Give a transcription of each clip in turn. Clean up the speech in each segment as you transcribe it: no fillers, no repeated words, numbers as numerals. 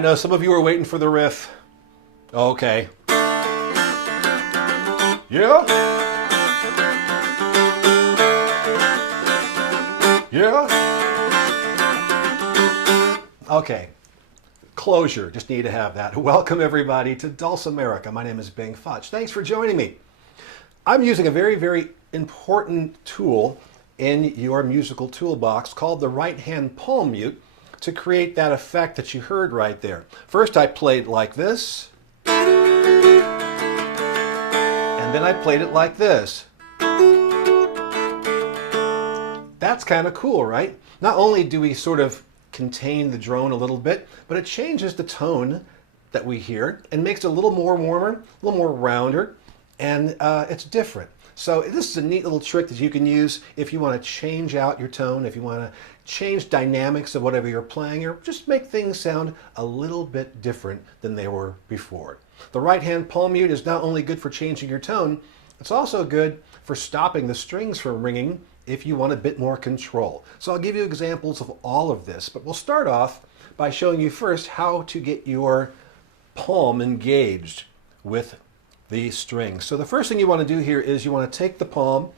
I know some of you are waiting for the riff. Okay. Yeah? Yeah? Okay. Closure. Just need to have that. Welcome everybody to Dulcimerica. My name is Bing Futch. Thanks for joining me. I'm using a very, very important tool in your musical toolbox called the right-hand palm mute to create that effect that you heard right there. First I played like this, and then I played it like this. That's kind of cool, right? Not only do we sort of contain the drone a little bit, but it changes the tone that we hear and makes it a little more warmer, a little more rounder, and it's different. So this is a neat little trick that you can use if you want to change out your tone, if you want to change dynamics of whatever you're playing, or just make things sound a little bit different than they were before. The right-hand palm mute is not only good for changing your tone, it's also good for stopping the strings from ringing if you want a bit more control. So I'll give you examples of all of this, but we'll start off by showing you first how to get your palm engaged with the strings. So the first thing you want to do here is you want to take the palm,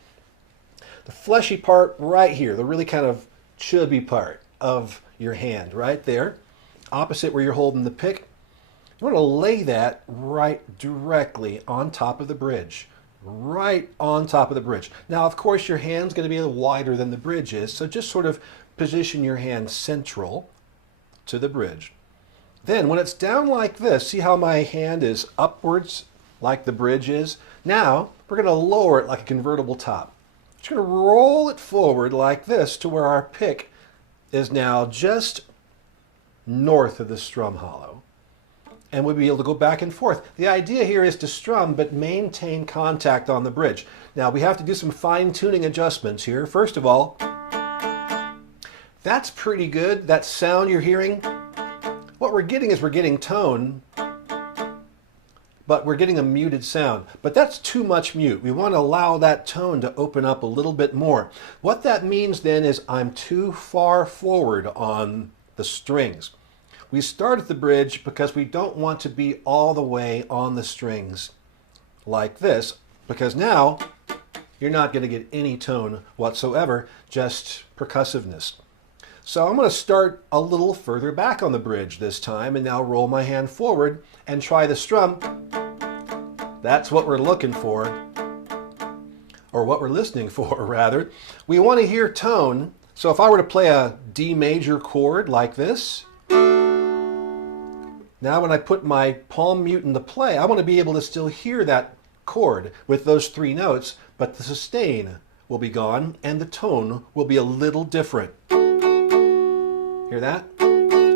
the fleshy part right here, the really kind of chubby part of your hand right there, opposite where you're holding the pick. You want to lay that right directly on top of the bridge. Right on top of the bridge. Now, of course, your hand's going to be a little wider than the bridge is, so just sort of position your hand central to the bridge. Then, when it's down like this, see how my hand is upwards like the bridge is? Now, we're going to lower it like a convertible top. Just going to roll it forward like this to where our pick is now just north of the strum hollow. And we'll be able to go back and forth. The idea here is to strum but maintain contact on the bridge. Now we have to do some fine-tuning adjustments here. First of all, that's pretty good. That sound you're hearing, what we're getting is we're getting tone, but we're getting a muted sound. But that's too much mute. We want to allow that tone to open up a little bit more. What that means then is I'm too far forward on the strings. We start at the bridge because we don't want to be all the way on the strings like this, because now you're not going to get any tone whatsoever, just percussiveness. So I'm going to start a little further back on the bridge this time and now roll my hand forward and try the strum. That's what we're looking for, or what we're listening for rather. We want to hear tone, so if I were to play a D major chord like this, now when I put my palm mute into play, I want to be able to still hear that chord with those three notes, but the sustain will be gone and the tone will be a little different. Hear that?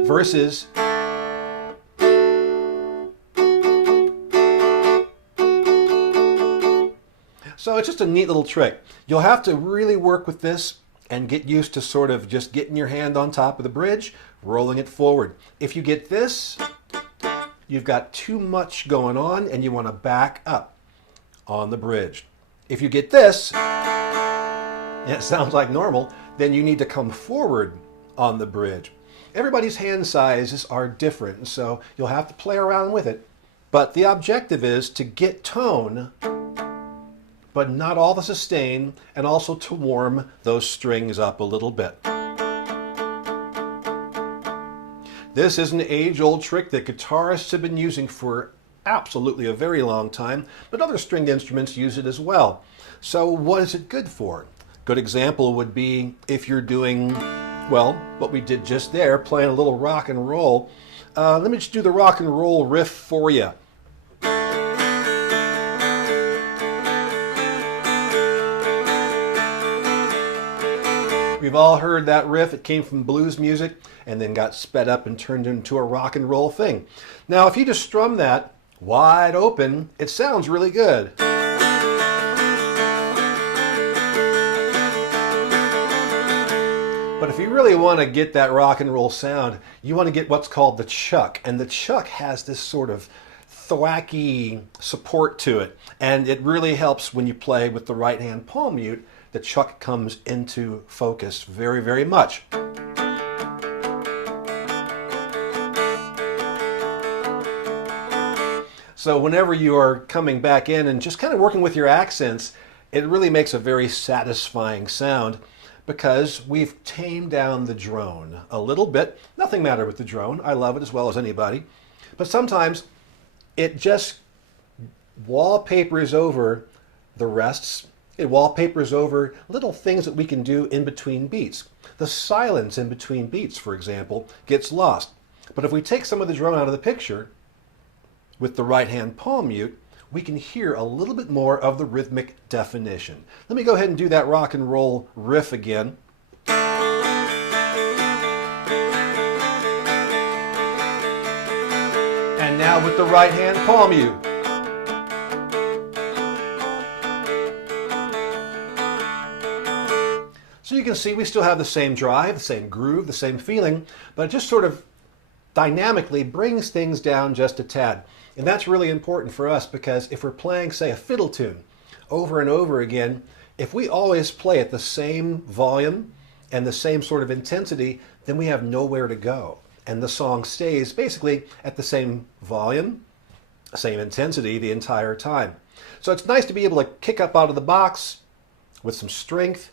Versus so it's just a neat little trick. You'll have to really work with this and get used to sort of just getting your hand on top of the bridge, rolling it forward. If you get this, you've got too much going on and you want to back up on the bridge. If you get this, and it sounds like normal, then you need to come forward on the bridge. Everybody's hand sizes are different, so you'll have to play around with it. But the objective is to get tone, but not all the sustain, and also to warm those strings up a little bit. This is an age-old trick that guitarists have been using for absolutely a very long time, but other stringed instruments use it as well. So what is it good for? Good example would be if you're doing, well, what we did just there, playing a little rock and roll. Let me just do the rock and roll riff for you. We've all heard that riff. It came from blues music and then got sped up and turned into a rock and roll thing. Now, if you just strum that wide open, it sounds really good. But if you really want to get that rock and roll sound, you want to get what's called the chuck. And the chuck has this sort of thwacky support to it. And it really helps when you play with the right hand palm mute. The chuck comes into focus very, very much. So whenever you are coming back in and just kind of working with your accents, it really makes a very satisfying sound because we've tamed down the drone a little bit. Nothing matter with the drone. I love it as well as anybody. But sometimes it just wallpapers over the rests. It wallpapers over little things that we can do in between beats. The silence in between beats, for example, gets lost. But if we take some of the drone out of the picture with the right hand palm mute, we can hear a little bit more of the rhythmic definition. Let me go ahead and do that rock and roll riff again. And now with the right hand palm mute. So you can see we still have the same drive, the same groove, the same feeling, but it just sort of dynamically brings things down just a tad. And that's really important for us because if we're playing, say, a fiddle tune over and over again, if we always play at the same volume and the same sort of intensity, then we have nowhere to go. And the song stays basically at the same volume, same intensity the entire time. So it's nice to be able to kick up out of the box with some strength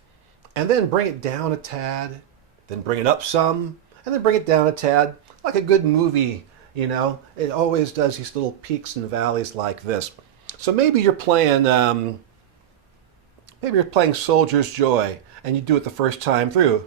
and then bring it down a tad, then bring it up some, and then bring it down a tad, like a good movie, you know. It always does these little peaks and valleys like this. So maybe you're playing Soldier's Joy, and you do it the first time through.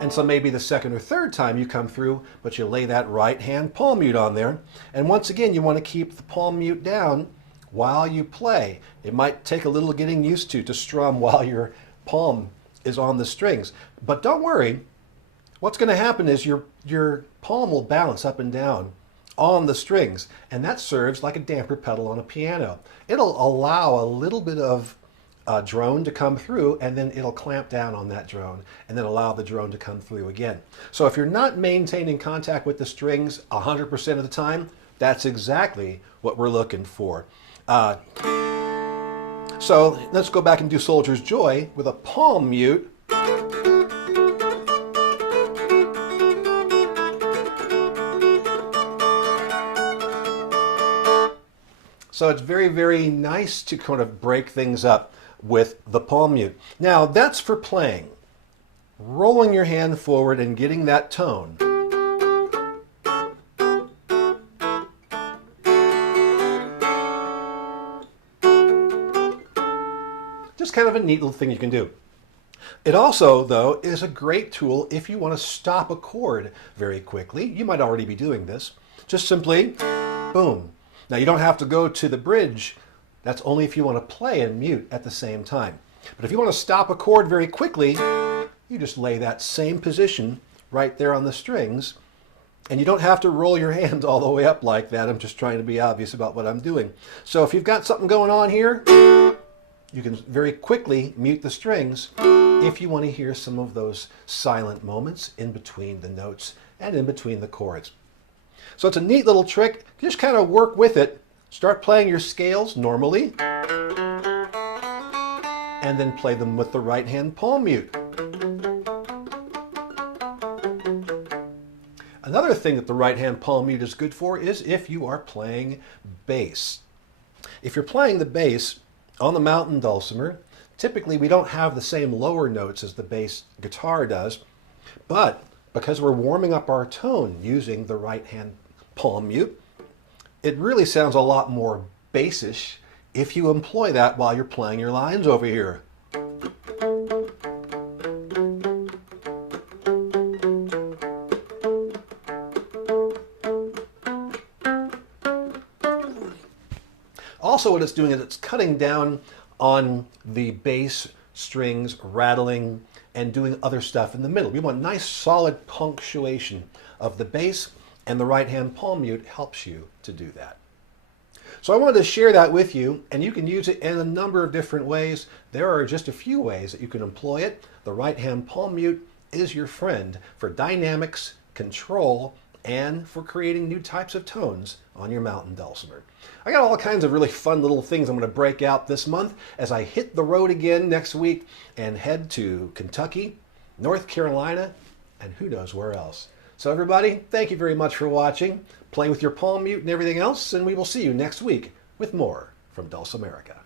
And so maybe the second or third time you come through, but you lay that right hand palm mute on there. And once again, you want to keep the palm mute down while you play. It might take a little getting used to strum while your palm is on the strings. But don't worry, what's going to happen is your palm will bounce up and down on the strings, and that serves like a damper pedal on a piano. It'll allow a little bit of drone to come through, and then it'll clamp down on that drone and then allow the drone to come through again. So if you're not maintaining contact with the strings 100% of the time, that's exactly what we're looking for. So let's go back and do Soldier's Joy with a palm mute. So it's very, very nice to kind of break things up with the palm mute. Now that's for playing. Rolling your hand forward and getting that tone. Just kind of a neat little thing you can do. It also, though, is a great tool if you want to stop a chord very quickly. You might already be doing this. Just simply, boom. Now you don't have to go to the bridge. That's only if you want to play and mute at the same time. But if you want to stop a chord very quickly, you just lay that same position right there on the strings, and you don't have to roll your hand all the way up like that. I'm just trying to be obvious about what I'm doing. So if you've got something going on here, you can very quickly mute the strings if you want to hear some of those silent moments in between the notes and in between the chords. So it's a neat little trick. You just kind of work with it. Start playing your scales normally, and then play them with the right hand palm mute. Another thing that the right hand palm mute is good for is if you are playing bass. If you're playing the bass on the mountain dulcimer, typically we don't have the same lower notes as the bass guitar does, but because we're warming up our tone using the right hand palm mute, it really sounds a lot more bassish if you employ that while you're playing your lines over here. Also, what it's doing is it's cutting down on the bass strings rattling and doing other stuff in the middle. We want nice solid punctuation of the bass, and the right hand palm mute helps you to do that. So I wanted to share that with you, and you can use it in a number of different ways. There are just a few ways that you can employ it. The right hand palm mute is your friend for dynamics, control, and for creating new types of tones on your mountain dulcimer. I got all kinds of really fun little things I'm going to break out this month as I hit the road again next week and head to Kentucky, North Carolina, and who knows where else. So everybody, thank you very much for watching, playing with your palm mute and everything else, and we will see you next week with more from Dulcimerica.